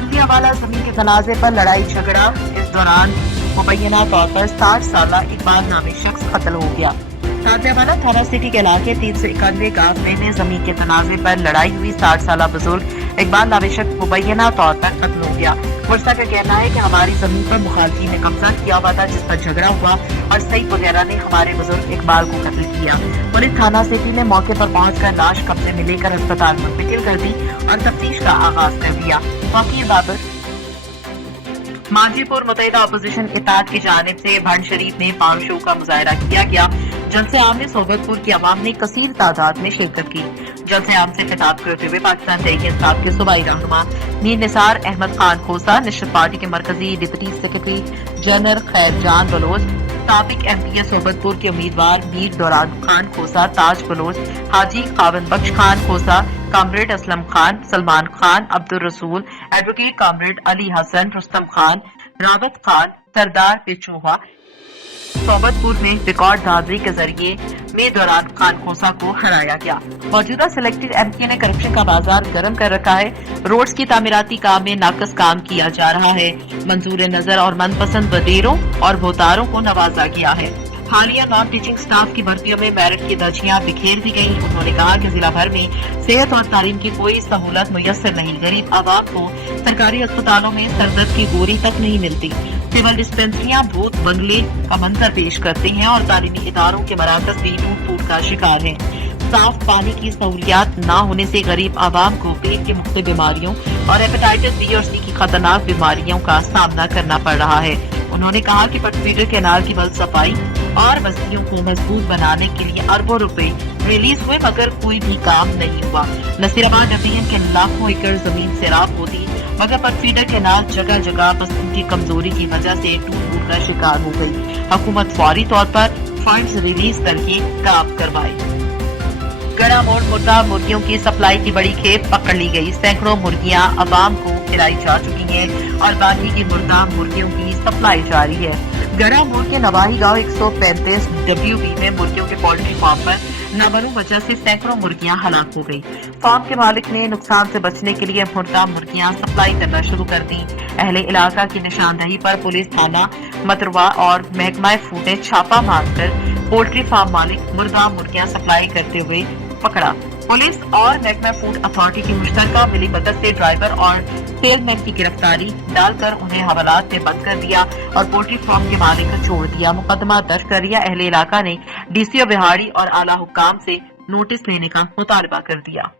तानवी हवाला जमीन के तनाजे पर लड़ाई झगड़ा। इस दौरान मुबैना तौर पर 60 साल इकबाल नामी शख्स कत्ल हो गया। तानवी हवाला थाना सिटी के इलाके 391 गांव में जमीन के तनाजे पर लड़ाई हुई। 60 साल बुजुर्ग इकबाल नामी शख्स मुबैना तौर पर कत्ल हो गया। मुर्सा का कहना है कि हमारी जमीन पर मुखालफी ने कब्जा किया हुआ था, जिस पर झगड़ा हुआ और सईद वगैरह ने हमारे बुजुर्ग इकबाल को कत्ल किया। पुलिस थाना सिटी ने मौके पर पहुंचकर लाश कब्जे में लेकर अस्पताल मुंतकिल कर दी और तफ्तीश का आगाज कर दिया। वकील बाबर मांझीपुर मुतहिदा अपोजिशन इत्तेहाद की जानिब से भंड शरीफ में पान शो का मुजाहरा किया गया। जलसे आम में सोबतपुर की आवाम ने कसीर तादाद में शिरकत की। जलसे आम से खिताब करते हुए पाकिस्तान तहरीक इंसाफ के सूबाई रहनुमा मीर निसार अहमद खान खोसा, निश्चित पार्टी के मरकजी डिप्टी सेक्रेटरी जनरल खैरजान बलोच, साबिक एमपी सोबतपुर के उम्मीदवार मीर दौरान खान खोसा, ताज बलोच, हाजी खावन बख्श खान खोसा, कामरेड असलम खान, सलमान खान, अब्दुल रसूल, एडवोकेट कामरेड अली हसन, रुस्तम खान, रावत खान, सरदार पिचोहा सोबतपुर में रिकॉर्ड दादरी के जरिए मीर दौरान खान खोसा को हराया गया। मौजूदा सिलेक्टेड एमपी ने करप्शन का बाजार गर्म कर रखा है। रोड्स की तामीराती काम में नाकस काम किया जा रहा है। मंजूर नजर और मनपसंद वजीरों और भोतारों को नवाजा गया है। हालिया नॉन टीचिंग स्टाफ की भर्तियों में मेरिट की दर्जियां बिखेर दी गयी। उन्होंने कहा कि जिला भर में सेहत और तालीम की कोई सहूलत मुयस्सर नहीं। गरीब आवाम को सरकारी अस्पतालों में सरदर्द की गोली तक नहीं मिलती। सिविल डिस्पेंसरियां भूत बंगले का मंजर पेश करते हैं और तालीमी इदारों के मराकज भी टूट फूट का शिकार हैं। साफ पानी की सहूलियात न होने से गरीब आवाम को पेट की मुख्तलिफ बीमारियों और हेपेटाइटिस बी और सी की खतरनाक बीमारियों का सामना करना पड़ रहा है। उन्होंने कहा कि पटफीडर कैनाल की बल सफाई और बस्तियों को मजबूत बनाने के लिए अरबों रुपए रिलीज हुए, मगर कोई भी काम नहीं हुआ। नसीराबाद डिवीजन के लाखों एकड़ जमीन सैराब होती, मगर पटफीडर कैनाल जगह जगह बस्तियों की कमजोरी की वजह से टूट फूट का शिकार हो गई। हुकूमत फौरी तौर पर फंड्स रिलीज करके काम करवाए। गड़ा मोड़ मुर्दा मुर्गियों की सप्लाई की बड़ी खेप पकड़ ली गई। सैकड़ों मुर्गियां अवाम को खिलाई जा चुकी हैं और बाकी की मुर्दा मुर्गियों की सप्लाई जारी है। गड़ा मोड़ के नवाही गांव 135 WB में मुर्गियों के पोल्ट्री फार्म पर नामालूम वजह से सैकड़ों मुर्गियां हलाक हो गई। फार्म के मालिक ने नुकसान से बचने के लिए मुर्दा मुर्गियां सप्लाई करना शुरू कर दी। अहले इलाका की निशानदही पर पुलिस थाना मतरवा और महकमा फूड ने छापा मारकर पोल्ट्री फार्म मालिक मुर्दा मुर्गियां सप्लाई करते हुए पकड़ा। पुलिस और महकमा फूड अथॉरिटी की मुश्तरका मिली मदद से ड्राइवर और सेलमैन की गिरफ्तारी डालकर उन्हें हवालात में बंद कर दिया और पोल्ट्री फार्म के मालिक को छोड़ दिया। मुकदमा दर्ज कर दिया। अहले इलाका ने DCO बिहाड़ी और आला हुक्काम से नोटिस लेने का मुतालबा कर दिया।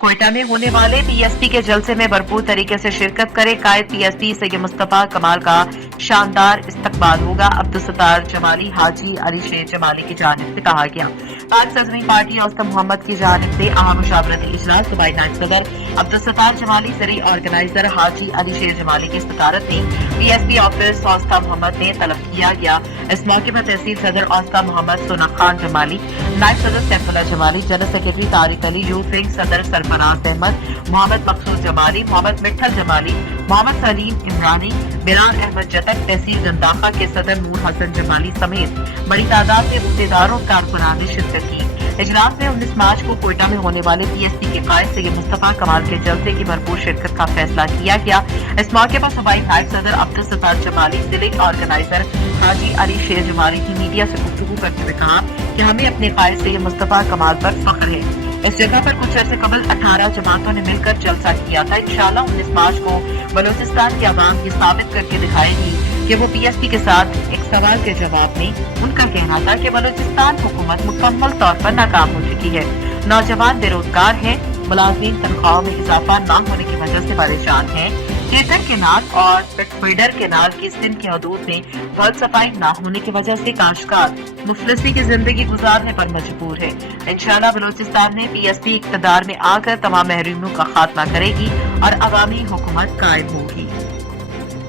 कोयटा में होने वाले PSP के जलसे में भरपूर तरीके से शिरकत करे। कायद PSP सैयद मुस्तफा कमाल का शानदार इस्तकबाल होगा। अब्दुल सत्तार जमाली हाजी अली शेर जमाली की जानिब से कहा गया। पाकिस्तान पार्टी औस्ता मोहम्मद की जानिब से अहम मुशावरती इजलास सूबाई नायब सदर अब्दुल सत्तार जमाली जरी ऑर्गेनाइजर हाजी अली शेर जमाली की सदारत में PSP ऑफिस औस्ता मोहम्मद ने तलब किया गया। इस मौके पर तहसील सदर औस्ता मोहम्मद सोना खान जमाली, नायब सदर Saifullah Jamali, general secretary Tariq Ali, youth wing सदर सरफराज अहमद, मोहम्मद मकसूद जमाली, मोहम्मद मिठल जमाली, मोहम्मद सलीम इमरानी, बिलाल अहमद जतक, तहसील गंदाखा के सदर नूर हसन जमाली समेत बड़ी तादाद में मुख्तेदारों और कारकुनान ने शिरकत की। इजलास में 19 मार्च को कोयटा में होने वाले PSP के कायद सैयद मुस्तफा कमाल के जलसे की भरपूर शिरकत का फैसला किया गया। इस मौके पर सूबाई नायब सदर अब्दुल सत्तार जमाली, जिले ऑर्गेनाइजर हाजी अली शेर जमाली की मीडिया से गुफ्तगू करते हुए कहा कि हमें अपने कायद सैयद मुस्तफा कमाल पर फख्र है। इस जगह पर कुछ अर्से कबल 18 जमातों ने मिलकर जलसा किया था। इंशाअल्लाह 19 मार्च को बलूचिस्तान की आवाम ये साबित करके दिखाएगी कि वो PSP के साथ एक सवाल के जवाब में उनका कहना था कि बलूचिस्तान हुकूमत मुकम्मल तौर पर नाकाम हो चुकी है। नौजवान बेरोजगार हैं, मुलाजिम तनख्वाहों में इजाफा न होने की वजह से परेशान हैं। चेतन केनाल और पटफीडर केनाल की सिंध की हदूद में बल सफाई न होने की वजह से काश्तकार मुफलिसी की जिंदगी गुजारने पर मजबूर है। इंशाअल्लाह बलूचिस्तान में PSP इक़्तिदार में आकर तमाम महरूमियों का खात्मा करेगी और अवामी हुकूमत कायम होगी।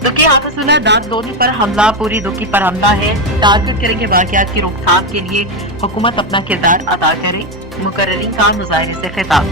दुखी हाफिजुल्लाह दाद लोनी पर हमला पूरी दुखी पर हमला है। टारगेट करेंगे वाक़यात की रोकथाम के लिए हुकूमत अपना किरदार अदा करे। मुकर्ररीन का मुजाहिरे से खिताब।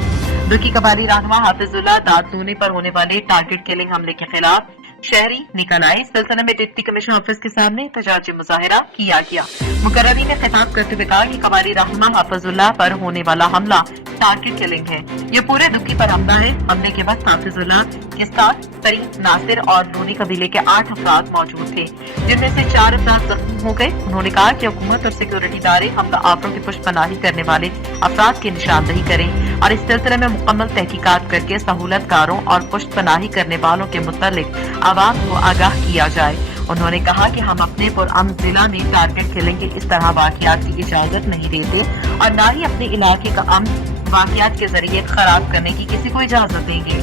दुखी कबाली रहनुमा हाफिजुल्लाह दाद लोनी पर होने वाले टारगेट किलिंग हमले के खिलाफ शहरी निकल आए। इस सिलसिले में डिप्टी कमिश्नर ऑफिस के सामने एहतजाजी मुजाहिरा किया गया। मुकर्ररी ने खिताब करते हुए कहा कि कवारी रहनुमा हाफिजुल्लाह पर होने वाला हमला टारगेट किलिंग है। ये पूरे दुखी पर हमला है। हमले के वक्त हाफिजुल्लाह के साथ करीम, नासिर और लोनी कबीले के 8 अफराद मौजूद थे, जिनमें से 4 अफराद जख्मी हो गए। उन्होंने कहा कि हुकूमत और सिक्योरिटी इदारे हमला आवरों की पुष्पनाही करने वाले अफराद की निशानदही करें और इस सिलसिले में मुकम्मल तहकीकात करके सहूलतकारों और पुष्पनाही करने वालों के मुतालिक आवाम को आगाह किया जाए। उन्होंने कहा कि हम अपने पुरअमन जिला में टारगेट किलिंग के इस तरह वाकयात की इजाजत नहीं देते और न ही अपने इलाके का अमन वाकयात के जरिए खराब करने की किसी को इजाजत देंगे।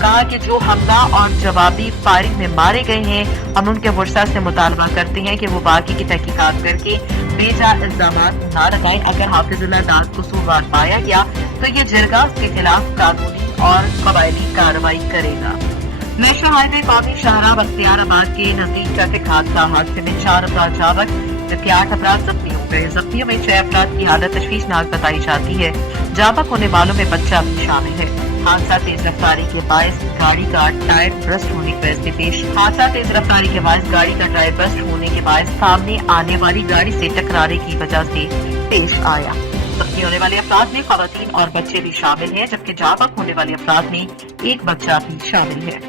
कहा कि जो हमला और जवाबी फायरिंग में मारे गए हैं, हम उनके वर्षा से मुतालबा करते हैं कि वो बाकी की तहकीकात करके बेजा इल्जाम न लगाएं। अगर हाफिजुल्लाह दाद कसूरवार पाया गया तो ये जिरगा उसके खिलाफ कानूनी और कबायली कार्रवाई करेगा। नेशनल हाईवे कौमी शाहराह बख्तियाराबाद के नजदीक ट्रैफिक हादसे में 4 अफराद जावक जबकि 8 अफराद जख्मी हो गए। जख्मियों में 6 अफराद की हालत तशवीशनाक बताई जाती है। जावक होने वालों में बच्चा भी शामिल है। हादसा तेज रफ्तारी के बायस गाड़ी का टायर बस्ट होने की वजह से सामने आने वाली गाड़ी से टकराने की वजह से पेश आया। जख्मी होने वाले अफराद में खवातीन और बच्चे भी शामिल हैं, जबकि जावक होने वाले अफराद में एक बच्चा भी शामिल है।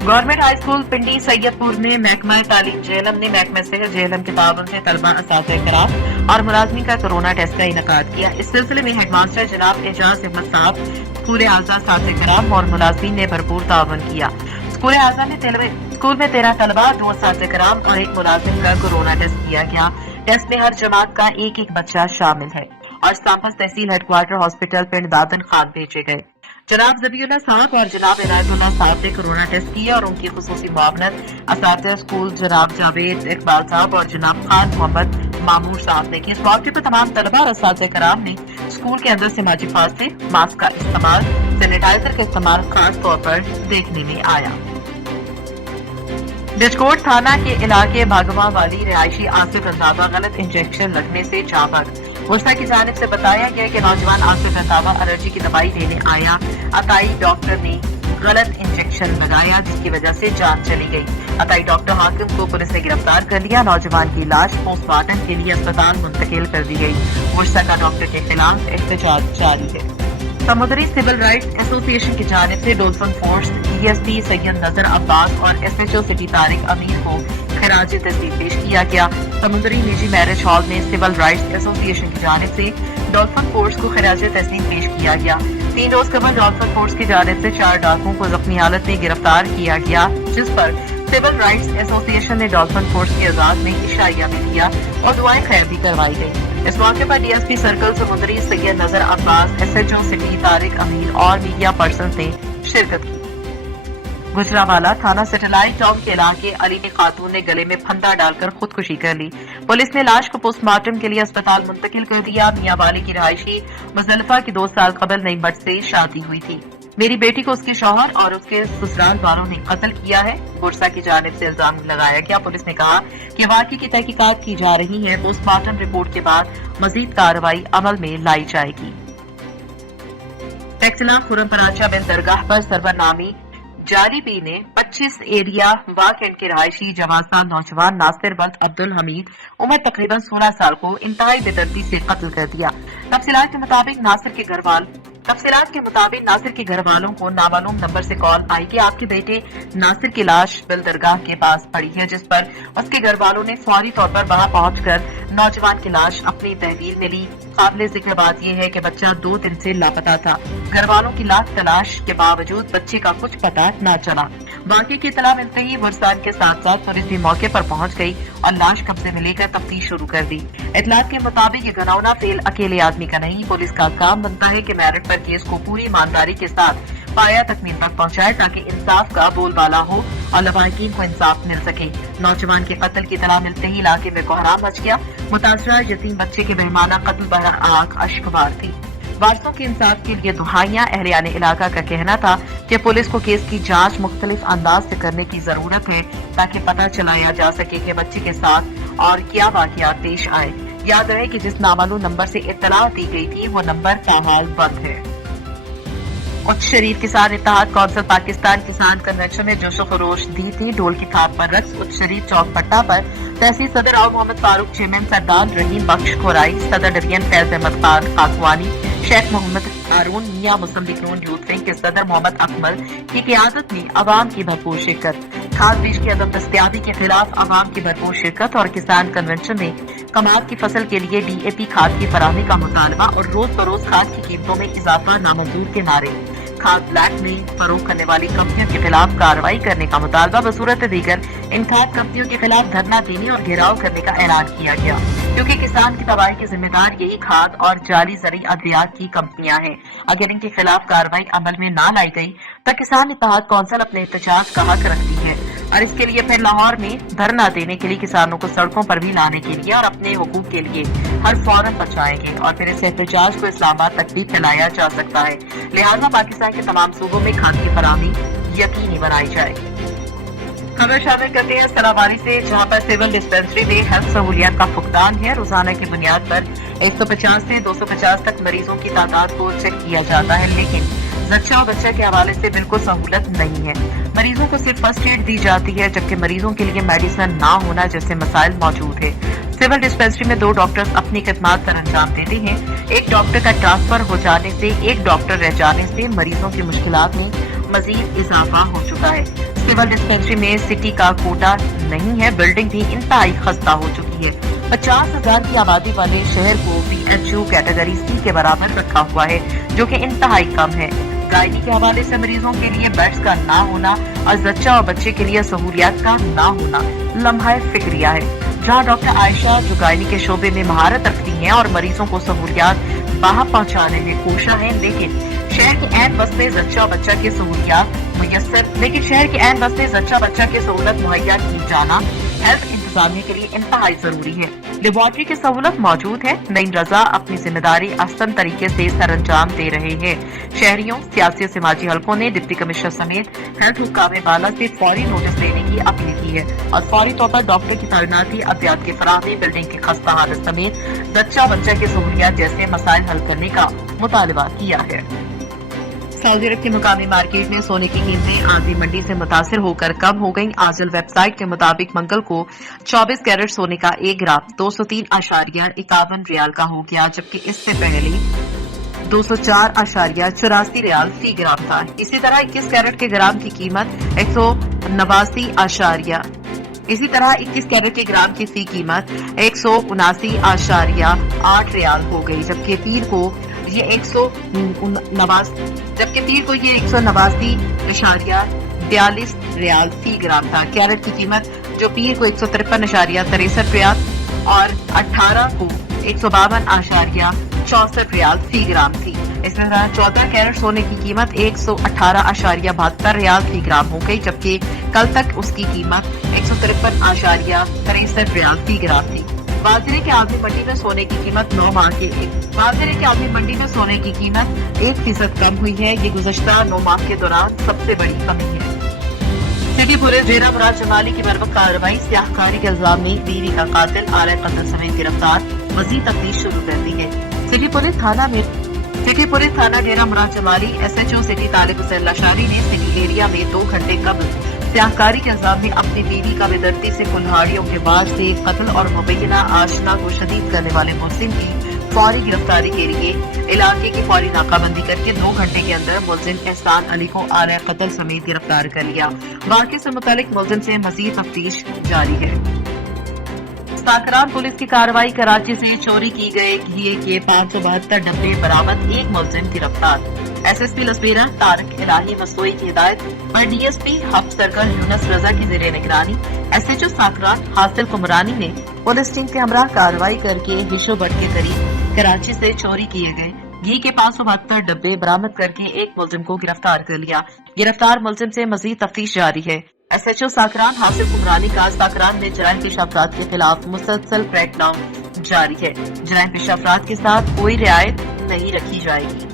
गवर्नमेंट हाई स्कूल पिंडी सैयदपुर में महकमा तालीम जेएलएम ने महकमा सेहत जेएलएम के ताउन से तलबा, असातिज़ा और मुलाजमीन का कोरोना टेस्ट का इनेकाद किया। इस सिलसिले में हेडमास्टर जनाब एजाज अहमद साहब, स्कूल आज़ा, असातिज़ा और मुलाजमीन ने भरपूर ताउन किया। स्कूल आज़ा में स्कूल में 13 तलबा, 2 असातिज़ा और 1 मुलाजिम का कोरोना टेस्ट किया गया। टेस्ट में हर जमात का एक बच्चा शामिल है और सैंपल तहसील हेडक्वार्टर हॉस्पिटल पिंड दादन खान भेजे गए। जनाब ज़बीउल्लाह साहब और जनाब इनायतुल्लाह साहब ने कोरोना टेस्ट किया और उनकी खुसूसी मुआवनत असातिज़ा स्कूल जनाब जावेद इकबाल साहब और जनाब खान मोहम्मद मामूर साहब ने की। इस मौके पर तमाम तलबा और असातिज़ा ने स्कूल के अंदर समाजी फासले, मास्क का इस्तेमाल, सैनिटाइजर का इस्तेमाल खास तौर पर देखने में आया। बिजकोट थाना के इलाके भागवा वाली रिहायशी आसिफ रंधावा गलत इंजेक्शन लगने से जाबक। वर्षा की जानिब से बताया गया कि नौजवान आसिफ रंधावा एलर्जी की दवाई लेने आया। अताई डॉक्टर ने गलत इंजेक्शन लगाया, जिसकी वजह से जान चली गई। अताई डॉक्टर हाकिम को पुलिस ने गिरफ्तार कर लिया। नौजवान की लाश पोस्टमार्टम के लिए अस्पताल मुंतकिल कर दी गई। वर्षा का डॉक्टर के खिलाफ एहतजाज जारी है। समुद्री सिविल राइट्स एसोसिएशन की जानिब से डॉल्फिन फोर्स डीएसपी सैयद नजर अब्बास और एसएचओ सिटी तारिक अमीर को खराज तहसील पेश किया गया। समुद्री निजी मैरिज हॉल में सिविल राइट्स एसोसिएशन की जानिब से डॉल्फिन फोर्स को खराज तहसील पेश किया गया। 3 रोज कबल डॉल्फिन फोर्स की जानिब से 4 डाकुओं को जख्मी हालत में गिरफ्तार किया गया, जिस पर सिविल राइट्स एसोसिएशन ने डॉल्फिन फोर्स की आजाद में इशाइया भी किया और दुआएं खैर भी करवाई गई। इस मौके पर डीएसपी सर्कल समुद्री सैयद नजर अब्बास, एसएचओ सिटी तारिक अमीर और मीडिया पर्सन ने शिरकत की। गुजरावाला थाना सैटेलाइट टाउन के इलाके अली ने खातून ने गले में फंदा डालकर खुदकुशी कर ली। पुलिस ने लाश को पोस्टमार्टम के लिए अस्पताल मुंतकिल कर दिया। मियां वाली की रहायशी मुजल्फा की 2 साल कबल नई मर्द से शादी हुई थी। मेरी बेटी को उसके शौहर और उसके ससुराल वालों ने कत्ल किया है, बुरसा की जानिब से इल्जाम लगाया गया। पुलिस ने कहा कि वाकई की तहकीकात की जा रही है। पोस्टमार्टम रिपोर्ट के बाद मजीद कार्रवाई अमल में लाई जाएगी। टैक्सिला खुरमपराचा बिन दरगाह पर सरवर नामी जाली बी ने 25 एरिया वाकेंड के रहायशी जवासा नौजवान नासिर बल्द अब्दुल हमीद उम्र तकरीबन 16 साल को इंतहाई बेदर्दी से कत्ल कर दिया। तफसीलात के मुताबिक नासिर के घर वालों को नामालूम नंबर से कॉल आई कि आपके बेटे नासिर की लाश बिल दरगाह के पास पड़ी है, जिस पर उसके घर वालों ने फौरी तौर पर वहां पहुंचकर नौजवान की लाश अपनी तहवील में ली। काबिले जिक्र बात यह है कि बच्चा 2 दिन से लापता था। घर वालों की लाख तलाश के बावजूद बच्चे का कुछ पता न चला। वाकई की इत्तला मिलते ही वर्षान के साथ साथ पुलिस भी मौके पर पहुंच गई और लाश कब्जे में लेकर तफ्तीश शुरू कर दी। इत्तलात के मुताबिक ये घनौना फेल अकेले आदमी का नहीं, पुलिस का काम बनता है कि मेरिट पर केस को पूरी ईमानदारी के साथ पाया तकमील तक पहुंचाए ताकि इंसाफ का बोलबाला हो और लवाहिकीन को इंसाफ मिल सके। नौजवान के कत्ल की इत्तला मिलते ही इलाके में कोहराम मच गया। मुतासरा यतीम बच्चे के बेहमाना कत्ल पर आंख अश्कबार थी। वारसों के इंसाफ के लिए दुहाइयां। अहलियान इलाका का कहना था कि पुलिस को केस की जांच मुख्तलिफ अंदाज से करने की जरूरत है ताकि पता चलाया जा सके कि बच्चे के साथ और क्या वाकयात पेश आए। याद रहे कि जिस नामालूम नंबर से इत्तला दी गई थी वो नंबर ताहाल बंद है। उच्च शरीफ किसान इत्तेहाद कौंसिल पाकिस्तान किसान कन्वेंशन में जोशो खरोश दी थी। ढोल की थाप पर रक्स उच्च शरीफ चौक पट्टा पर तहसील सदर राव मोहम्मद फारूक चेयरमैन सरदार रहीम बख्श खोराई, सदर डिवीजन फैज अहमद खान खाकवानी, शेख मोहम्मद हारून, मियां मुस्लिम लीग नून यूथ विंग के सदर मोहम्मद अकमल की क़यादत में अवाम की भरपूर शिरकत। खाद बीज की अदम दस्तियाबी के खिलाफ अवाम की भरपूर शिरकत और किसान कन्वेंशन में कमाद की फसल के लिए DAP खाद की फराहमी का मुतालबा और रोज बरोज खाद की कीमतों में इजाफा नामंजूर के नारे। खाद ब्लैक में फरोख्त करने वाली कंपनियों के खिलाफ कार्रवाई करने का मुतालबा बसूरत दीगर इन खाद कंपनियों के खिलाफ धरना देने और घेराव करने का ऐलान किया गया, क्योंकि किसान की तबाही के जिम्मेदार यही खाद और जाली ज़रूरी अद्वियात की कंपनियां हैं। अगर इनके खिलाफ कार्रवाई अमल में न लाई गई तो किसान इत्तेहाद कौंसिल अपने एहतजाज का हक रखती है और इसके लिए फिर लाहौर में धरना देने के लिए किसानों को सड़कों पर भी लाने के लिए और अपने हुकूक के लिए हर फौरन बचाएंगे और फिर इस एहतजाज को इस्लामाबाद तक भी फैलाया जा सकता है। लिहाजा पाकिस्तान के तमाम सूबों में खाद की फराहमी यकीनी बनाई जाए। खबर शामिल करते हैं सलावारी से, जहां पर सिविल डिस्पेंसरी में हेल्थ सहूलियात का फुकदान है। रोजाना की बुनियाद पर 150 से 250 तक मरीजों की तादाद को चेक किया जाता है, लेकिन जच्चा और बच्चा के हवाले से बिल्कुल सहूलत नहीं है। मरीजों को सिर्फ फर्स्ट एड दी जाती है, जबकि मरीजों के लिए मेडिसिन ना होना जैसे मसाइल मौजूद है। सिविल डिस्पेंसरी में 2 डॉक्टर्स अपनी खिदमत पर अंजाम देते हैं। एक डॉक्टर का ट्रांसफर हो जाने से, एक डॉक्टर रह जाने से मरीजों की मुश्किलात में मजीद इजाफा हो चुका है। सिविल डिस्पेंसरी में सिटी का कोटा नहीं है, बिल्डिंग भी इंतहाई खस्ता हो चुकी है। 50,000 की आबादी वाले शहर को PHU कैटेगरी C के बराबर रखा हुआ है, जो कि इंतहाई कम है। गायनी के हवाले से मरीजों के लिए बेड्स का ना होना और जच्चा और बच्चे के लिए सहूलियात का ना होना लम्हा फिक्रिया है। जहां डॉक्टर आयशा जो गायनी के शोबे में महारत रखती हैं और मरीजों को सहूलियात बाहर पहुंचाने में कोशा है, लेकिन शहर के ऐन बस्ते जच्चा बच्चा की सहूलियात सहूलत मुहैया की जाना हेल्थ इंतजामिया के लिए इंतहाई जरूरी है। लेबॉर्ट्री की सहूलत मौजूद है। नईम रजा अपनी जिम्मेदारी आसान तरीके से सर अंजाम दे रहे हैं। शहरियों, सियासी और समाजी हलकों ने डिप्टी कमिश्नर समेत हेल्थ हुक्काम बाला से फौरी नोटिस देने की अपील की है और फौरी तौर पर डॉक्टर की तैनाती, अद्वियात की फराहमी, बिल्डिंग की खस्ता हालत समेत जच्चा बच्चा की सहूलियात जैसे मसाइल हल करने का मुतालबा किया है। सऊदी अरब की मुकामी मार्केट में सोने की कीमतें आधी मंडी से मुतासिर होकर कम हो गईं। आजल वेबसाइट के मुताबिक मंगल को 24 कैरेट सोने का 1 ग्राम 203.51 रियाल का हो गया, जबकि इससे पहले 204.84 रियाल फी ग्राम था। इसी तरह 21 कैरेट के ग्राम की कीमत 21 कैरेट के ग्राम की फी कीमत 179.8 रियाल हो गई, जबकि पीर को ये 189.42 रियाल फी ग्राम था। कैरेट की कीमत जो पीर को 153.63 रियाल और 18 को 152.64 रियाल फी ग्राम थी। इसमें 14 कैरेट सोने की कीमत 118.72 रियाल फी ग्राम हो गई, जबकि कल तक उसकी कीमत 153.63 रियाल फी ग्राम थी। बाजरे के आधी मंडी में सोने की कीमत 9 माह के 1% कम हुई है। ये गुज़श्ता 9 माह के दौरान सबसे बड़ी कमी है। सिटी पुलिस डेरा मुराद जमाली की बरवक्त कार्रवाई, सियाहकारी के इल्जाम में बीवी का कातिल आला कत्ल समेत गिरफ्तार, मजीद तफ्तीश शुरू कर दी है। सिटी पुलिस थाना डेरा मुराद जमाली SHO सिटी तालिब हुसैन लाशारी ने सिटी एरिया में 2 घंटे कबल सियाहकारी के इल्जाम में अपनी बीवी का बेदर्दी से कुल्हाड़ियों के वार से कत्ल और मुबैना आशना को शदीद करने वाले मुलजिम की फौरी गिरफ्तारी के लिए इलाके की फौरी नाकाबंदी करके 2 घंटे के अंदर मुलजिम एहसान अली को आला कत्ल समेत गिरफ्तार कर लिया। वाक़े से मुतालिक मुलजिम से मजीद तफ्तीश जारी है। साकरान पुलिस की कार्रवाई, कराची से चोरी की गए घी के 572 डब्बे बरामद, 1 मुलजिम गिरफ्तार। SSP लसबीरा तारक इलाही मसोई की हिदायत पर DSP हफ्त सर्कल यूनस रजा की ज़ेरे निगरानी SHO साकरान हासिल कुमरानी ने पुलिस टीम के हमरा कार्रवाई करके हिशोबट के करीब कराची से चोरी किए गए घी के 572 डब्बे बरामद करके 1 मुलजिम को गिरफ्तार कर लिया। गिरफ्तार मुलजिम से मजीद तफ्तीश जारी है। SHO साकरान हासिल कुमरानी का साकरान में जराइम पेशा अफराद के खिलाफ मुसलसल क्रैकडाउन जारी है। जराइम पेशा अफराद के साथ कोई रियायत नहीं रखी जाएगी।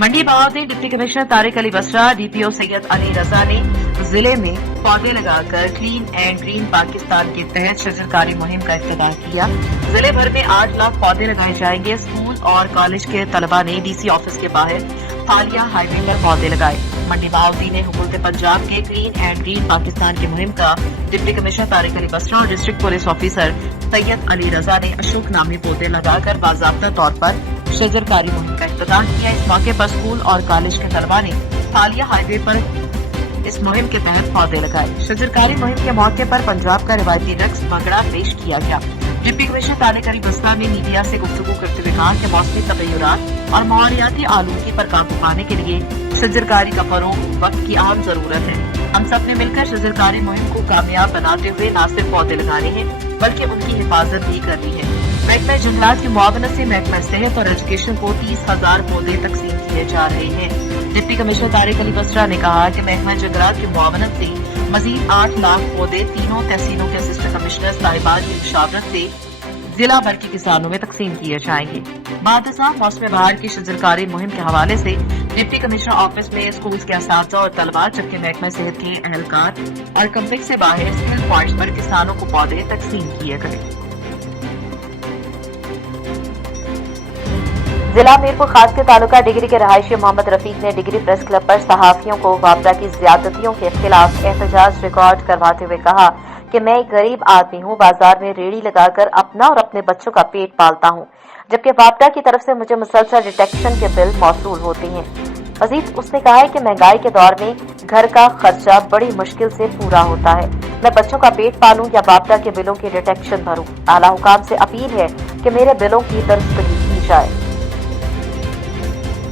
मंडी बाग में deputy commissioner Tariq Ali Basra, DPO Syed Ali Raza ने जिले में पौधे लगाकर क्लीन एंड ग्रीन पाकिस्तान के तहत शजरकारी मुहिम का इफ्तिताह किया। जिले भर में 8 लाख पौधे लगाए जाएंगे। स्कूल और कॉलेज के तलबा ने DC ऑफिस के बाहर थालिया हाईवे पर पौधे लगाए। मंडी बहाउद्दीन ने हुकूमत पंजाब के क्लीन एंड ग्रीन पाकिस्तान की मुहिम का डिप्टी कमिश्नर तारिक अली बसरा और district police officer Syed Ali Raza ने अशोक नामी पौधे लगाकर बाज़ाब्ता तौर पर शजरकारी मुहिम का इफ्तिताह किया। इस मौके पर स्कूल और कॉलेज के तलबा ने थालिया हाईवे पर इस मुहिम के तहत पौधे लगाए। शजरकारी मुहिम के मौके पर पंजाब का रिवायती रक्स भंगड़ा पेश किया गया। डिप्टी कमिश्नर तारिक अली बसरा ने मीडिया से गुफ्तगू करते हुए कहा कि मौसमी तगय्युरात और माहौलियाती आलूगी पर काबू पाने के लिए शजरकारी का फरोग वक्त की अहम जरूरत है। हम सब ने मिलकर शजरकारी मुहिम को कामयाब बनाते हुए न सिर्फ पौधे लगाने हैं बल्कि उनकी हिफाजत भी करनी है। महकमा जंगलात की मुआवनत से महकमा सेहत और एजुकेशन को 30,000 पौधे तकसीम किए जा रहे हैं। डिप्टी कमिश्नर तारिक अली बसरा ने कहा कि महकमा जंगलात की मुआवनत से मजीद 8 लाख पौधे तीनों तहसीलों के असिस्टेंट कमिश्नर साहिबान की मुशावरत से जिला भर के किसानों में तकसीम किए जाएंगे। बादशाह मौसम बहार की शजरकारी मुहिम के हवाले से डिप्टी कमिश्नर ऑफिस में स्कूल के असातिज़ा और तलबा जबकि महकमा सेहत के अहलकार और कम्प्लेक्स से बाहर स्किल पॉइंट्स पर किसानों को पौधे तकसीम किए गए। जिला मीरपुर खास के तालुका डिगरी के रहायशी मोहम्मद रफीक ने डिगरी प्रेस क्लब पर सहाफियों को वापडा की ज्यादतियों के खिलाफ एहतजाज रिकॉर्ड करवाते हुए कहा कि मैं एक गरीब आदमी हूँ, बाजार में रेड़ी लगाकर अपना और अपने बच्चों का पेट पालता हूँ, जबकि वापडा की तरफ से मुझे मुसलसल डिटेक्शन के बिल मौसूल होते हैं। मजीद उसने कहा है कि महंगाई के दौर में घर का खर्चा बड़ी मुश्किल से पूरा होता है। मैं बच्चों का पेट पालूं या वापडा के बिलों की डिटेक्शन भरूं। आला हुकाम से अपील है कि मेरे बिलों की दरस्तगी की जाए।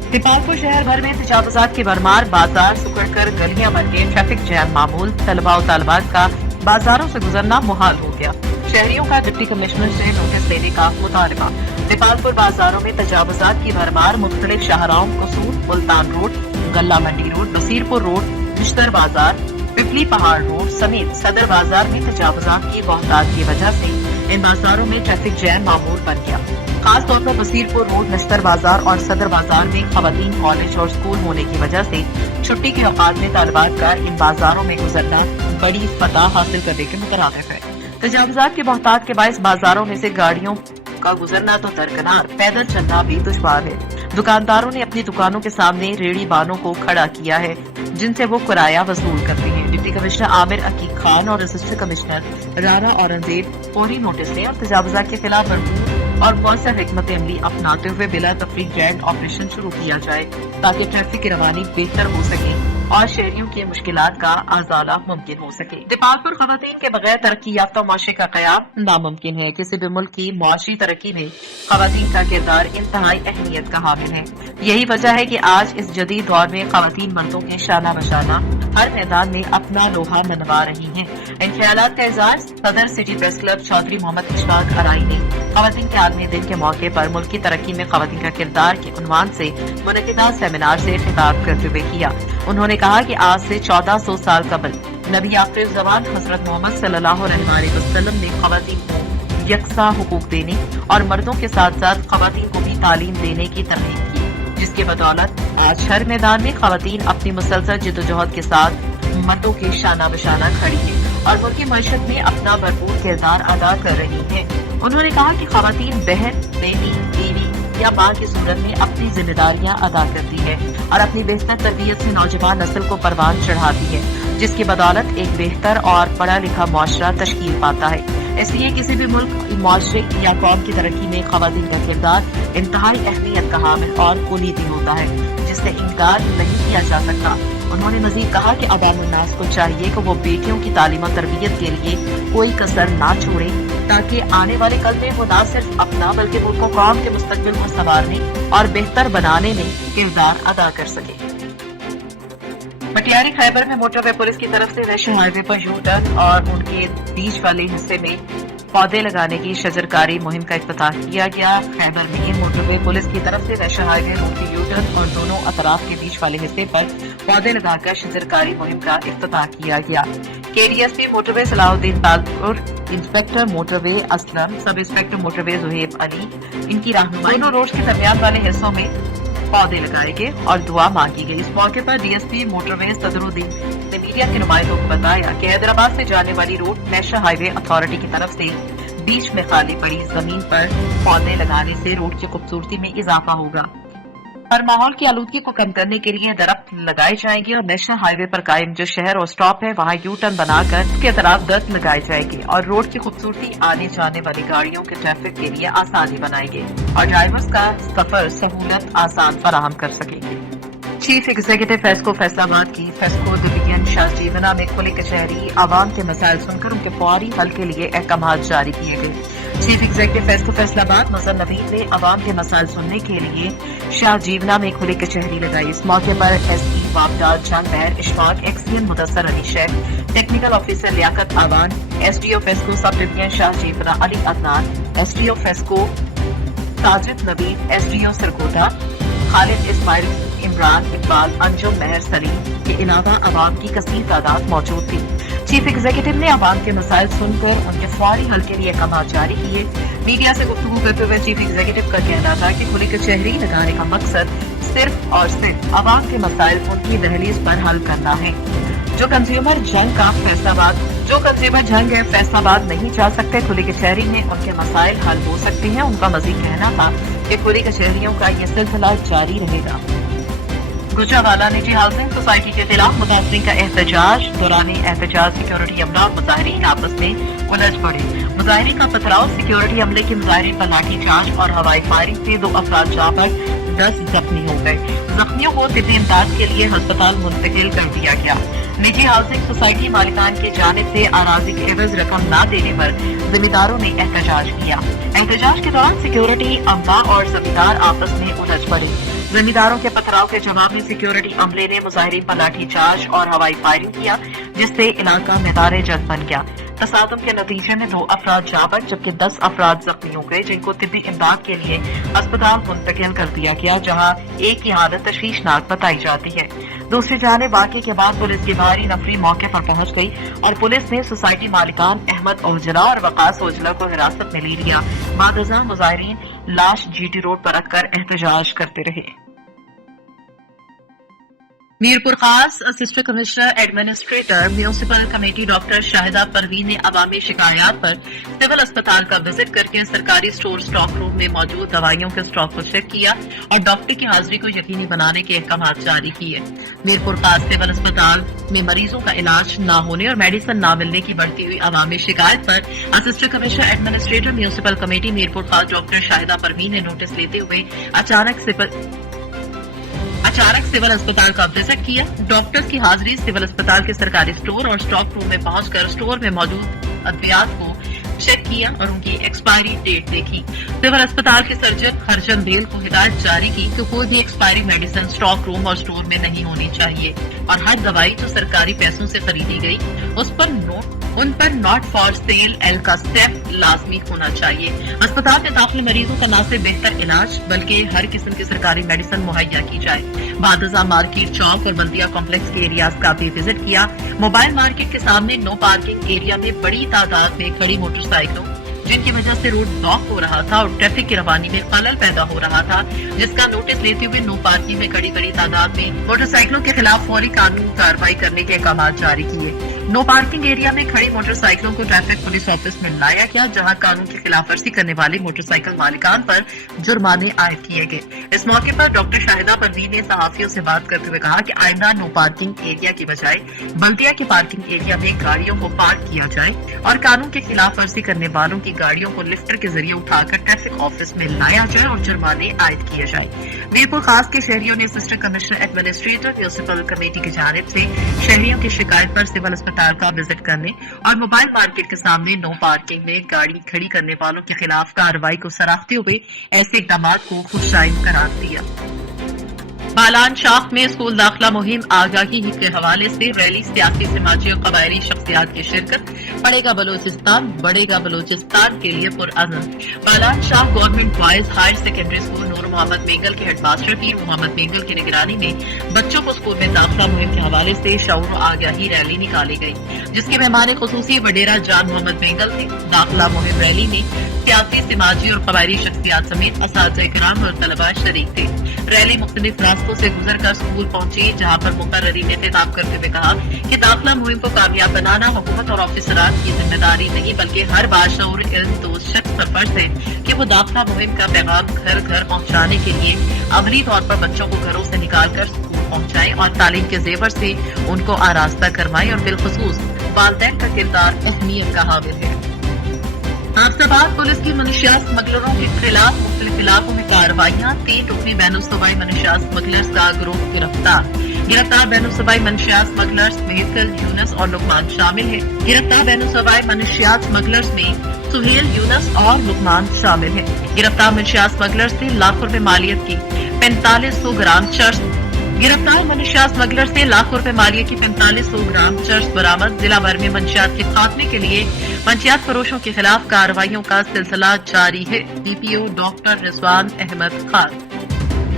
दीपालपुर शहर भर में तजावुजात की भरमार, बाजार सुकड़कर गलियां बन गई, ट्रैफिक जैम मामूल, तलबा और तालिबात का बाजारों से गुजरना मुहाल हो गया। शहरियों का डिप्टी कमिश्नर से नोटिस देने का मुतालबा। दीपालपुर बाजारों में तजावुजात की भरमार, मुख्तलिफ शाहराओं कसूर, मुल्तान रोड, गल्ला मंडी रोड, बसीरपुर रोड, बिश्तर बाजार, पिपली पहाड़ रोड समेत सदर बाजार में तजावुजात की बहुतायत की वजह से इन बाजारों में ट्रैफिक जैम मामूल बन गया। खास तौर पर बसीरपुर रोड, बिस्तर बाजार और सदर बाजार में खवातीन कॉलेज और स्कूल होने की वजह से छुट्टी के औकात में तालिबात का इन बाजारों में गुजरना बड़ी फतह हासिल करने के मुतरादिफ है। तजावुजात के बहुतात के बायस बाजारों में से गाड़ियों का गुजरना तो दरकिनार, पैदल चलना भी दुश्वार है। दुकानदारों ने अपनी दुकानों के सामने रेड़ी बानों को खड़ा किया है जिनसे वो किराया वसूल करते हैं। डिप्टी कमिश्नर आमिर अकीक खान और असिस्टेंट कमिश्नर राना औरंगजेब फौरी नोटिस लें और तजावुजात के खिलाफ भरपूर और मौसर हिकमत अमली अपनाते हुए बिला तफरीक ग्रैंड ऑपरेशन शुरू किया जाए ताकि ट्रैफिक की रवानी बेहतर हो सके और शहरियों की मुश्किलात का आजाला मुमकिन हो सके। दीपालपुर खवातीन के बगैर तरक्की याफ्ता माशरे का क़याम नामुमकिन है। किसी भी मुल्क की मुआशी तरक्की में खवातीन का किरदार इंतहाई अहमियत का हामिल है। यही वजह है कि आज इस जदीद दौर में खवातीन मर्दों के शाना बशाना हर मैदान में अपना लोहा मनवा रही हैं। इन ख्यालात का इज़हार सदर city press club Chaudhry Muhammad Ishfaq Arain ने खवातीन के आलमी दिन के मौके पर मुल्क की तरक्की में खवातीन का किरदार के उन्वान से मुनक़िदा सेमिनार से खिताब करते हुए किया। उन्होंने कहा कि आज से 1400 साल कबल नबी आखिर ज़मान हज़रत मोहम्मद सल्लल्लाहु अलैहि वसल्लम ने खवातीन को यकसा हुकूक देने और मर्दों के साथ साथ खवातीन को भी तालीम देने की तरगीब की, जिसके बदौलत आज हर मैदान में खवातीन अपनी मुसलसल जिद्दोजहद के साथ मर्दों के शाना बशाना खड़ी है और मुल्क की मईशत में अपना भरपूर किरदार अदा कर रही है। उन्होंने कहा कि खवातीन बहन, बेटी, बीवी या माँ की सूरत में अपनी जिम्मेदारियां अदा करती है और अपनी बेहतर तरबियत से नौजवान नस्ल को परवान चढ़ाती है, जिसकी बदौलत एक बेहतर और पढ़ा लिखा मुआशरा तश्कील पाता है। इसलिए किसी भी मुल्क, मुआशरे या कौम की तरक्की में खवातीन का किरदार इंतहाई अहमियत का हामिल और कुलीदी होता है, जिससे इनकार नहीं किया जा सकता। उन्होंने मजीद कहा कि अवामुन्नास को चाहिए कि वो बेटियों की तालीम और तरबियत के लिए कोई कसर ना छोड़े ताकि आने वाले कल में वो न सिर्फ अपना बल्कि मुल्क को कौम के मुस्तकबिल को संवारने और बेहतर बनाने में किरदार अदा कर सके। पटियारी खैबर में मोटरवे पुलिस की तरफ से नेशनल हाईवे पर यू टर्न और उनके बीच वाले हिस्से में पौधे लगाने की शजरकारी मुहिम का इफ्तिताह किया गया। खैबर में मोटरवे पुलिस की तरफ से नेशनल हाईवे रोड की यू टर्न और दोनों अतराफ के बीच वाले हिस्से पर पौधे लगाकर शजरकारी मुहिम का इफ्तिताह किया गया। KDSP motorway Salahuddin Talpur, inspector motorway Aslam, sub inspector motorway Zuheb Ali, इनकी रहनुमाई दोनों रोड के दरमियान वाले हिस्सों में पौधे लगाए गए और दुआ मांगी गई। इस मौके पर DSP मोटरवे सदरुद्दीन ने मीडिया के नुमाइंदों को बताया कि हैदराबाद से जाने वाली रोड नेशनल हाईवे अथॉरिटी की तरफ से बीच में खाली पड़ी जमीन पर पौधे लगाने से रोड की खूबसूरती में इजाफा होगा। और माहौल की आलूदगी को कम करने के लिए दरख्त लगाए जाएंगे और नेशनल हाईवे पर कायम जो शहर और स्टॉप है वहां यू टर्न बनाकर उसके तरफ दरख्त लगाए जाएंगे और रोड की खूबसूरती आने जाने वाली गाड़ियों के ट्रैफिक के लिए आसानी बनाएंगे और ड्राइवर्स का सफर सहूलत आसान फराहम कर सकेंगे। चीफ एग्जीक्यूटिव फेस्को फैसलाबाद की फेस्को डिवीजन शाहजीवना में खुली कचहरी आवाम के मसाइल सुनकर उनके फौरी हल के लिए अहकाम जारी किए गए। चीफ एग्जीक्यूटिव फेस्को फैसलाबाद मुज़र नवीद ने आवाम के मसाइल सुनने के लिए शाहजीवना में खुली कचहरी लगाई। इस मौके पर एसपी वापडा Jan Mehar Ishfaq, XEN Mudassar Ali Sheikh, technical officer Liaqat Awan, SDO FESCO sub division Shahjiwana Ali Adnan, SDO FESCO Sajid Naveed, SDO Sargodha Khalid Ismail, Imran Iqbal, Anjum Mehar Saleem के अलावा आवाम की कसीर तादाद मौजूद थी। चीफ एग्जीक्यूटिव ने आवाम के मसाइल सुनकर उनके फौरी हल के लिए अहकाम जारी किए। मीडिया से गुफ्तगू करते हुए चीफ एग्जीक्यूटिव का कहना था कि खुली कचहरी लगाने का मकसद सिर्फ और सिर्फ आवाम के मसाइल उनकी दहलीज पर हल करना है। जो कंज्यूमर जंग है फैसलाबाद नहीं जा सकते, खुली कचहरी में उनके मसाइल हल हो सकते हैं। उनका मजीद कहना था कि खुली कचहरियों का ये सिलसिला जारी रहेगा। गुजरावाला निजी हाउसिंग सोसाइटी के खिलाफ मुतासरीन का एहतजाज। दौरान एहतजाज सिक्योरिटी अमला मुजाहिरीन आपस में उलझ पड़े। मुजाहिरीन का पथराव, सिक्योरिटी अमले के मुजाहिरीन पर लाठीचार्ज और हवाई फायरिंग से 2 अफराद जा पर 10 जख्मी हो गए। जख्मियों को तिब्बी इमदाद के लिए अस्पताल मुंतकिल कर दिया गया। निजी हाउसिंग सोसाइटी मालिकान की जानिब से अराजी के एवज रकम न देने पर जिम्मेदारों ने एहतजाज किया। एहतजाज के दौरान सिक्योरिटी अमला और जमींदार आपस में उलझ पड़े। जमींदारों के पथराव के जवाब में सिक्योरिटी अमले ने मुजाहिरीन पर लाठीचार्ज और हवाई फायरिंग किया, जिससे इलाका मैदान जंग बन गया। तसादुम के नतीजे में 2 अफराद जाबर जबकि 10 अफराद जख्मी हो गए, जिनको तिब्बी इमदाद के लिए अस्पताल मुंतकिल कर दिया गया, जहां एक की हालत तशवीशनाक बताई जाती है। दूसरी जानिब वाक़े के बाद पुलिस की भारी नफरी मौके पर पहुंच गई और पुलिस ने सोसाइटी मालिकान अहमद ओजला और वकास ओजला को हिरासत में ले लिया। बादजा मुजाहिरीन लाश जीटी रोड पर रखकर एहतजाज करते रहे। मीरपुर खास assistant commissioner administrator municipal committee doctor Shahida Parveen ने अवामी शिकायत पर सिविल अस्पताल का विजिट करके सरकारी स्टोर स्टॉक रूम में मौजूद दवाइयों के स्टॉक को चेक किया और डॉक्टर की हाजिरी को यकीनी बनाने के अहकाम जारी किए। मीरपुर खास सिविल अस्पताल में मरीजों का इलाज न होने और मेडिसिन न मिलने की बढ़ती हुई अवामी शिकायत पर assistant commissioner administrator municipal committee Mirpur खास डॉक्टर शाहिदा परवीन ने नोटिस लेते हुए अचानक सिविल अस्पताल का विजिट किया। डॉक्टर्स की हाजिरी सिविल अस्पताल के सरकारी स्टोर और स्टॉक रूम में पहुंचकर स्टोर में मौजूद अद्वियात को चेक किया और उनकी एक्सपायरी डेट देखी। सिविल अस्पताल के सर्जन हरचंद बेल को हिदायत जारी की कि कोई भी एक्सपायरी मेडिसिन स्टॉक रूम और स्टोर में नहीं होनी चाहिए और हर दवाई जो सरकारी पैसों से खरीदी गई उन पर नॉट फॉर सेल एल का स्टेप लाजमी होना चाहिए। अस्पताल में दाखिल मरीजों का न सिर्फ बेहतर इलाज बल्कि हर किस्म की सरकारी मेडिसिन मुहैया की जाए। बादजा मार्केट चौक और बल्दिया कॉम्प्लेक्स के एरियाज का भी विजिट किया। मोबाइल मार्केट के सामने नो पार्किंग एरिया में बड़ी तादाद में खड़ी मोटरसाइकिलों जिनकी वजह से रोड ब्लॉक हो रहा था और ट्रैफिक की रवानी में खलल पैदा हो रहा था, जिसका नोटिस लेते हुए नो पार्किंग में बड़ी तादाद में मोटरसाइकिलों के खिलाफ फौरी कानूनी कार्रवाई करने के अहकाम जारी किए। नो पार्किंग एरिया में खड़ी मोटरसाइकिलों को ट्रैफिक पुलिस ऑफिस में लाया गया, जहां कानून की खिलाफवर्जी करने वाले मोटरसाइकिल मालिकान पर जुर्माने आयद किए गए। इस मौके पर डॉक्टर शाहिदा परवीन ने सहाफियों से बात करते हुए कहा कि आइंदा नो पार्किंग एरिया की बजाय बल्दिया के पार्किंग एरिया में गाड़ियों को पार्क किया जाए और कानून की खिलाफवर्जी करने वालों की गाड़ियों को लिफ्टर के जरिए उठाकर ट्रैफिक ऑफिस में लाया जाए और जुर्माने आयद किए जाए। मीरपुर खास के शहरियों ने assistant commissioner administrator municipal committee की जानिब से शहरियों की शिकायत पर सिविल अस्पताल का विजिट करने और मोबाइल मार्केट के सामने नो पार्किंग में गाड़ी खड़ी करने वालों के खिलाफ कार्रवाई को सराहते हुए ऐसे इकदाम को खुशाइन करार दिया। बालान शाख में स्कूल दाखिला मुहिम आगाही के हवाले से रैली, सियासी समाजी और कबायली शख्सियात की शिरकत। बढ़ेगा बलोचिस्तान के लिए पुरअज़म। बालान Shah government boys higher secondary school Noor Muhammad Mengal के हेडमास्टर पीर मोहम्मद मेंगल की निगरानी में बच्चों को स्कूल में दाखिला मुहिम के हवाले से शऊर आगाही रैली निकाली गई, जिसके मेहमान खुसूसी वडेरा जान मोहम्मद मेंगल थे। दाखिला मुहिम रैली में सियासी समाजी और कबायली शख्सियात समेत असातिज़ा इकराम और तलबा शरीक थे। रैली मुख्तलिफ रास्ते रास्तों से गुजरकर स्कूल पहुंची, जहां पर मुकर्ररी ने खिताब करते हुए कहा कि दाखिला मुहिम को कामयाब बनाना हुकूमत और ऑफिसरान की जिम्मेदारी नहीं बल्कि हर बाशऊर इल्म शख्स पर फर्ज है कि वो दाखिला मुहिम का पैगाम घर घर पहुंचाने के लिए अमली तौर पर बच्चों को घरों से निकालकर स्कूल पहुंचाएं और तालीम के जेवर से उनको आरास्ता करवाएं और बिलखुसूस वालिदैन का किरदार अहमियत का हामिल है। आफताबाद पुलिस की मनशियात स्मगलरों के खिलाफ मुख्तलिफ इलाकों में कार्रवाइयां। 3 रुकनी बैनुल-सूबाई मनशियात स्मगलर्स का गिरोह गिरफ्तार बैनुल-सूबाई मनशियात स्मगलर्स में सुहेल यूनुस और लुकमान शामिल है। गिरफ्तार बैनुल-सूबाई मनशियात स्मगलर्स में सुहेल यूनुस और लुकमान शामिल है। गिरफ्तार मनशियात स्मगलर्स से लाखों रुपए मालियत की 4500 ग्राम चर्स गिरफ्तार मनशियात स्मगलर से लाखों रुपए मालियत की 4500 ग्राम चर्स बरामद। जिला भर में मंशियात के खात्मे के लिए मंशियात फरोशों के खिलाफ कार्रवाइयों का सिलसिला जारी है। DPO doctor Rizwan Ahmed Khan.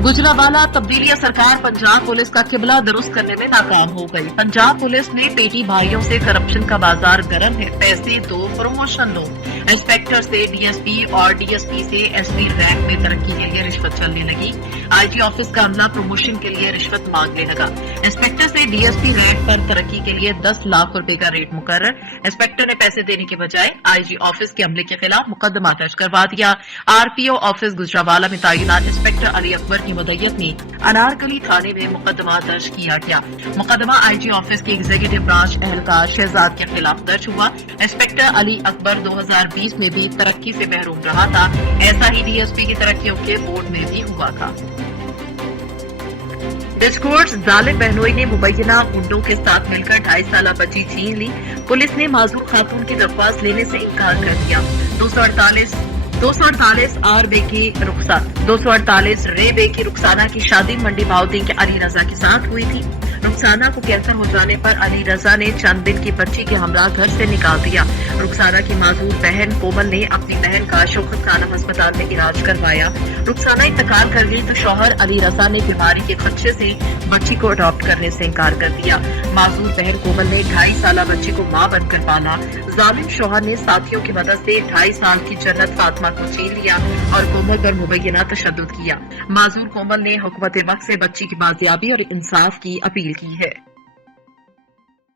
गुजरावाला तब्दीलिया सरकार पंजाब पुलिस का किबला दुरुस्त करने में नाकाम हो गई। पंजाब पुलिस ने पेटी भाइयों से करप्शन का बाजार गर्म है, पैसे दो प्रमोशन लो। इंस्पेक्टर से डीएसपी और डीएसपी से एसपी रैंक में तरक्की के लिए रिश्वत चलने लगी। आईजी ऑफिस का अमला प्रमोशन के लिए रिश्वत मांगने लगा। इंस्पेक्टर से डीएसपी रैंक पर तरक्की के लिए 10 लाख रुपए का रेट मुकर्रर। इंस्पेक्टर ने पैसे देने के बजाय आईजी ऑफिस के अमले के खिलाफ मुकदमा दर्ज करवा दिया। आरपीओ ऑफिस गुजरावाला में तैनात इंस्पेक्टर अली अकबर की मदय्यत में अनारकली थाने में मुकदमा दर्ज किया गया। मुकदमा आईजी ऑफिस के एग्जीक्यूटिव ब्रांच एहलकार शहजाद के खिलाफ दर्ज हुआ। इंस्पेक्टर अली अकबर 2020 में भी तरक्की से महरूम रहा था। ऐसा ही डीएसपी की तरक्कियों के बोर्ड में भी हुआ था। बिस्कोट्स जालिम बहनोई ने मुबैना गुंडों के साथ मिलकर 2.5 साल बच्ची छीन ली। पुलिस ने माजूर खातून की दरख्वास्त लेने से इनकार कर दिया। 248 आर बे की रुखसात 248 रे बे की रुखसाना की शादी मंडी भाउद्दीन के अली रजा के साथ हुई थी। रुखसाना को कैंसर हो जाने पर अली रजा ने चंद दिन की बच्ची के हमला घर से निकाल दिया। रुखसाना की माजूर बहन कोमल ने अपनी बहन का शौकत खानम अस्पताल में इलाज करवाया। रुखसाना इंतकाल कर गई तो शौहर अली रजा ने बीमारी के खदशे से बच्ची को अडॉप्ट करने से इनकार कर दिया। माजूर बहन कोमल ने 2.5 साल बच्ची को मां बनकर पाला। जालिम शौहर ने साथियों की मदद से 2.5 साल की जन्नत फातिमा को छीन लिया और कोमल पर मुबैना तशद्दुद किया। माजूर कोमल ने हुकूमत वक्त से बच्ची की बाजियाबी और इंसाफ की अपील की है।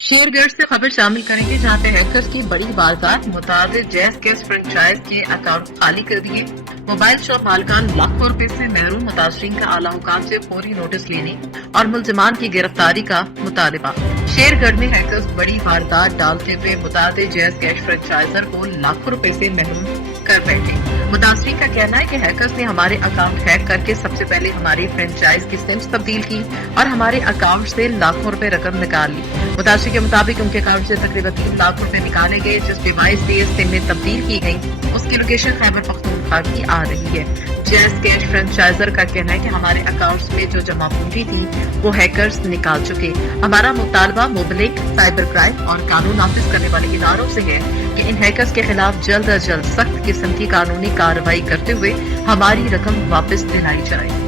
शेयरगेट से खबर शामिल करेंगे, जहां पे हैकर्स की बड़ी वारदात। मुताबिक जैज केस फ्रेंचाइज के अकाउंट खाली कर दिए। मोबाइल शॉप मालकान लाखों रुपए से महरूम। मुतासरीन का आला हुकाम से फौरी नोटिस लेने और मुलजिमान की गिरफ्तारी का मुतालबा। शेरगढ़ में हैकर्स बड़ी वारदात डालते हुए मुताबिक जैज कैश फ्रेंचाइजर को लाखों रुपए से महरूम कर बैठे। मुतासरीन का कहना है कि हैकर्स ने हमारे अकाउंट हैक करके सबसे पहले हमारी फ्रेंचाइज की सिम्स तब्दील की और हमारे अकाउंट से लाखों रुपए रकम निकाल ली। मुतासरी के मुताबिक उनके अकाउंट से तकरीबन 3 लाख रुपए निकाले गए। जिस डिवाइस से सिम में तब्दील की गई उसकी लोकेशन खैबर पख्तूनख्वा की आ रही है। जैज कैश फ्रेंचाइजर का कहना है कि हमारे अकाउंट्स में जो जमा पूंजी थी वो हैकर्स निकाल चुके। हमारा मुतालबा मुबलिक, साइबर क्राइम और कानून नाफिज करने वाले इदारों से है कि इन हैकर्स के खिलाफ जल्द अज जल्द सख्त किस्म की कानूनी कार्रवाई करते हुए हमारी रकम वापस दिलाई जाए।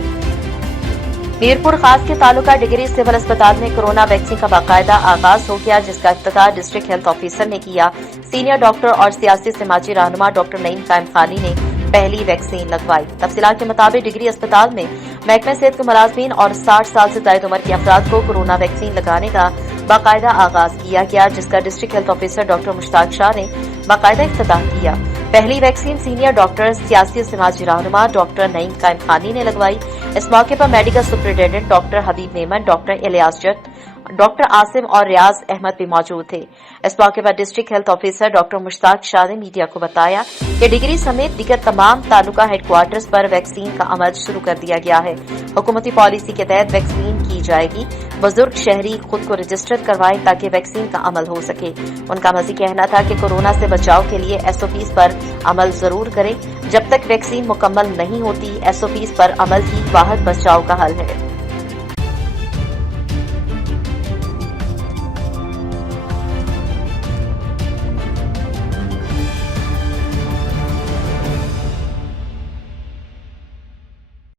मीरपुर खास के तालुका डिगरी सिविल अस्पताल में कोरोना वैक्सीन का बाकायदा आगाज हो गया, जिसका इफ्तिताह डिस्ट्रिक्ट हेल्थ ऑफिसर ने किया। सीनियर डॉक्टर और सियासी समाजी रहनुमा डॉक्टर नईम कायम खानी ने पहली वैक्सीन लगवाई। तफसीलात के मुताबिक डिगरी अस्पताल में महकमे सेहत के मुलाजमीन और 60 साल से ज्यादा उम्र के अफराद को कोरोना वैक्सीन लगाने का बाकायदा आगाज किया गया, जिसका district health officer doctor Mushtaq Shah ने बाकायदा इफ्तिताह किया। पहली वैक्सीन सीनियर डॉक्टर सियासी समाजी रहनुमा डॉक्टर नईम कायम खानी ने लगवाई। इस मौके पर मेडिकल सुपरिटेंडेंट डॉक्टर हबीब नेमन, डॉक्टर इलियास जट, डॉक्टर आसिम और रियाज अहमद भी मौजूद थे। इस मौके पर district health officer doctor Mushtaq Shah ने मीडिया को बताया कि डिगरी समेत दीगर तमाम तालुका हेडक्वार्टर्स पर वैक्सीन का अमल शुरू कर दिया गया है। हुकूमती पॉलिसी के तहत वैक्सीन की जाएगी। बुजुर्ग शहरी खुद को रजिस्टर करवाएं ताकि वैक्सीन का अमल हो सके। उनका मजीद कहना था कि कोरोना से बचाव के लिए एसओपीज पर अमल जरूर करें। जब तक वैक्सीन मुकम्मल नहीं होती, एसओपीज पर अमल ही वाहिद बचाव का हल है।